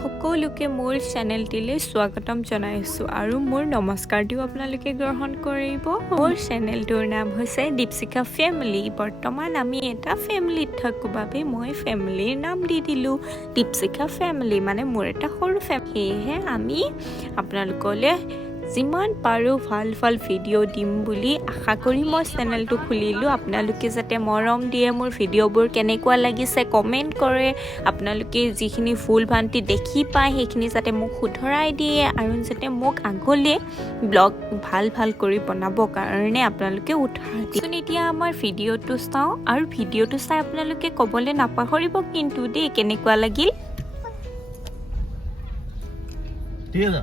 সকলোকে মোৰ চেনেলটিলৈ স্বাগতম জনাইছোঁ আৰু মোৰ নমস্কাৰটিও আপোনালোকে গ্ৰহণ কৰিব। মোৰ চেনেলটোৰ নাম হৈছে দীপশিখা ফেমিলি। বৰ্তমান আমি এটা ফেমিলিত থাকোঁ বাবে মই ফেমিলিৰ নাম দি দিলোঁ দীপশিখা ফেমিলি, মানে মোৰ এটা সৰু ফেমিলি। সেয়েহে আমি আপোনালোকলৈ যিমান পাৰোঁ ভাল ভাল ভিডিঅ' দিম বুলি আশা কৰি মই চেনেলটো খুলিলোঁ। আপোনালোকে যাতে মৰম দিয়ে, মোৰ ভিডিঅ'বোৰ কেনেকুৱা লাগিছে কমেণ্ট কৰে, আপোনালোকে যিখিনি ভুল ভ্ৰান্তি দেখি পায় সেইখিনি যাতে মোক শুধৰাই দিয়ে আৰু যাতে মোক আগলৈ ব্লগ ভাল ভাল কৰি বনাবৰ কাৰণে আপোনালোকে উৎসাহ দিয়ে। এতিয়া আমাৰ ভিডিঅ'টো চাওঁ আৰু ভিডিঅ'টো চাই আপোনালোকে ক'বলৈ নাপাহৰিব কিন্তু দেই কেনেকুৱা লাগিল। ঠিক আছে।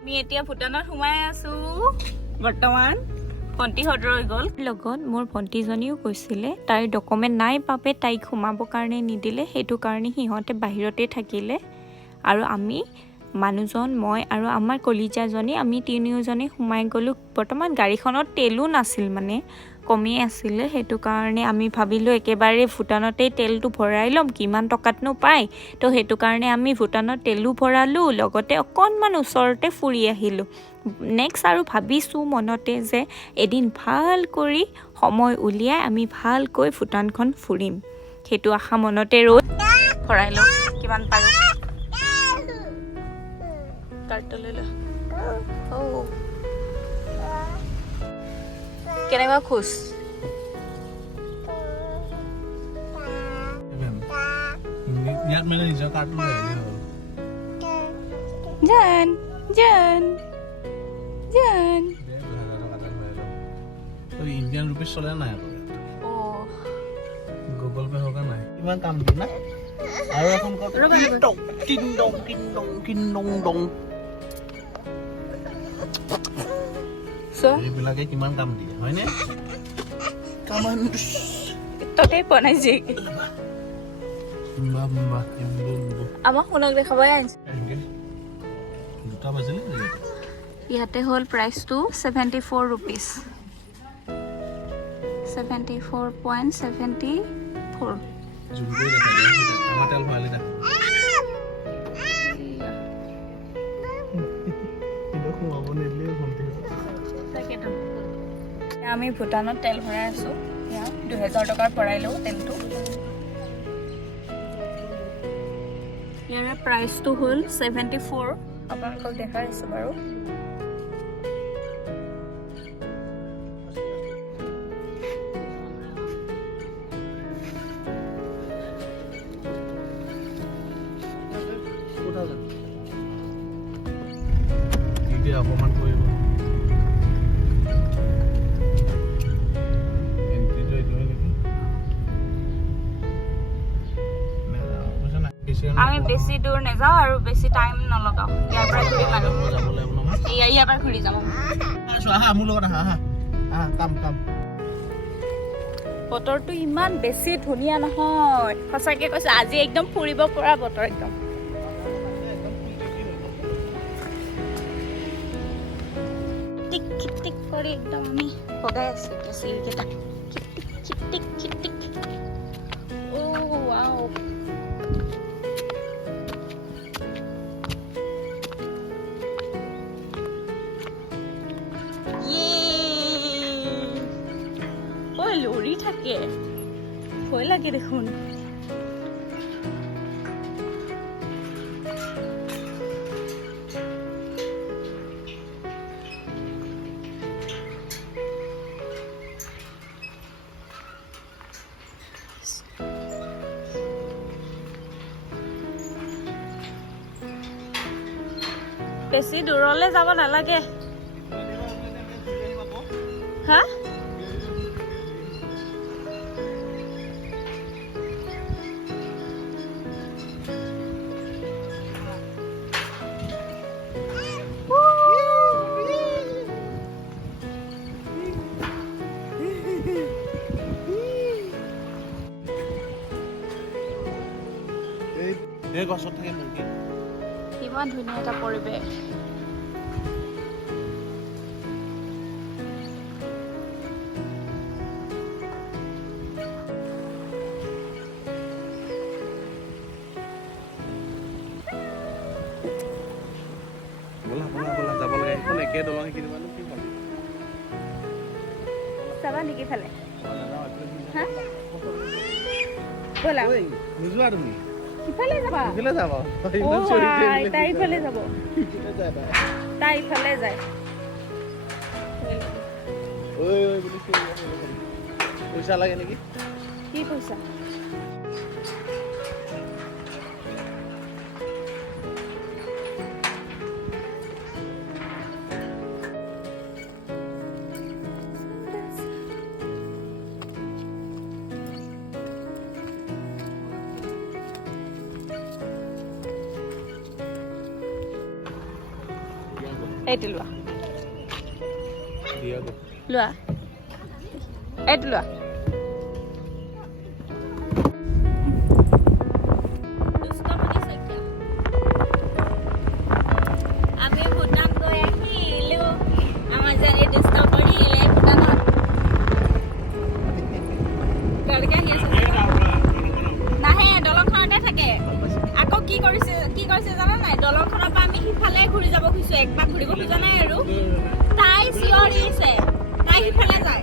আমি এতিয়া ভূটানত সোমাই আছো বৰ্তমান। ভণ্টিহঁত ৰৈ গ'ল লগত। মোৰ ভণ্টিজনীও কৈছিলে তাইৰ ডকুমেণ্ট নাই বাবে তাইক সোমাবৰ কাৰণে নিদিলে, সেইটো কাৰণে সিহঁতে বাহিৰতে থাকিলে আৰু আমি মানুহজন, মই আৰু আমাৰ কলিজাজনী, আমি তিনিওজনী সোমাই গ'লোঁ। বৰ্তমান গাড়ীখনত তেলো নাছিল, মানে কমেই আছিলে, সেইটো কাৰণে আমি ভাবিলোঁ একেবাৰে ভূটানতেই তেলটো ভৰাই ল'ম, কিমান টকাতনো পায়। তো সেইটো কাৰণে আমি ভূটানত তেলো ভৰালোঁ, লগতে অকণমান ওচৰতে ফুৰি আহিলোঁ। নেক্সট আৰু ভাবিছোঁ মনতে যে এদিন ভাল কৰি সময় উলিয়াই আমি ভালকৈ ভূটানখন ফুৰিম, সেইটো আশা মনতে ৰৈ ভৰাই লওঁ কিমান পাৰোঁ। কেনেকুৱা খোজ ইয়াত মানে নিজৰ কাৰ্ড লৈ আহিলে হ'ল। জান জান জান ইণ্ডিয়ান ৰুপিজ চলে নাই আকৌ গুগল পে হোৱা নাই, ইমান কাম দিয়ে না। আৰু এখন এইবিলাকে কিমান কাম দিয়ে হয়নে? ততেই বনাইছে আমাক শুনক দেখাবই আনিছে। দুটা বাজিলে ইয়াতে হ'ল প্ৰাইচটো 74 ৰুপিজ, 74.74। আমাৰ তেল ভৰালি দেখা আমি ভূটানত তেল ভৰাই আছো। 2000 টকাৰ ভৰাইলো তেলটো। ইয়াৰে প্ৰাইচটো হ'ল 74, আপোনালোকক দেখাই আছো বাৰু। এতিয়া অপমান কৰিব আমি বেছি দূৰ নাযাওঁ আৰু বেছি টাইম নলগাওঁ। ইয়াৰ পৰা ঘূৰিম আৰু ইয়াৰ পৰা ঘূৰি যাম। মোৰ লগত বতৰটো ইমান বেছি ধুনীয়া নহয়, সঁচাকে কৈছো আজি একদম ফুৰিব পৰা বতৰ একদম। টিক খিটিক কৰি একদম আমি ভগাই আছো এতিয়া চিৰিকেইটা। খিটিক খিটিক ৱাও। লৰি থাকে, ভয় লাগে দেখোন। বেছি দূৰলৈ যাব নালাগে। হা গছত থাকে মুৰ্গী। ইমান ধুনীয়া এটা পৰিৱেশ। একে দলং কিনি পালো কি পালো চাবা নেকি ফালে হা বলা ঐ নোযোৱা তুমি কিফালে যাবা ইফালে যাবা ও তাই ইফালে যাব তাই ইফালে যায় ঐ বুলি পইচা লাগে নেকি কি পইচা এইটো লোৱা দিয়া গো লোৱা এইটো লোৱা আমি ভূটান গৈ আহিলো আমাৰ যে এই দুষ্ট কৰিলে ভূটানত গাড়ীকে আহি আছে নাহে দলংখনতে থাকে আকৌ কি কৰিছে জানা নাই দলংখনৰ পৰা আমি সিফালে ঘূৰি যাব খুজিছো একবাৰ ঘূৰিব খোজা নাই আৰু তাই চিঞৰিছে তাই সিফালে যায়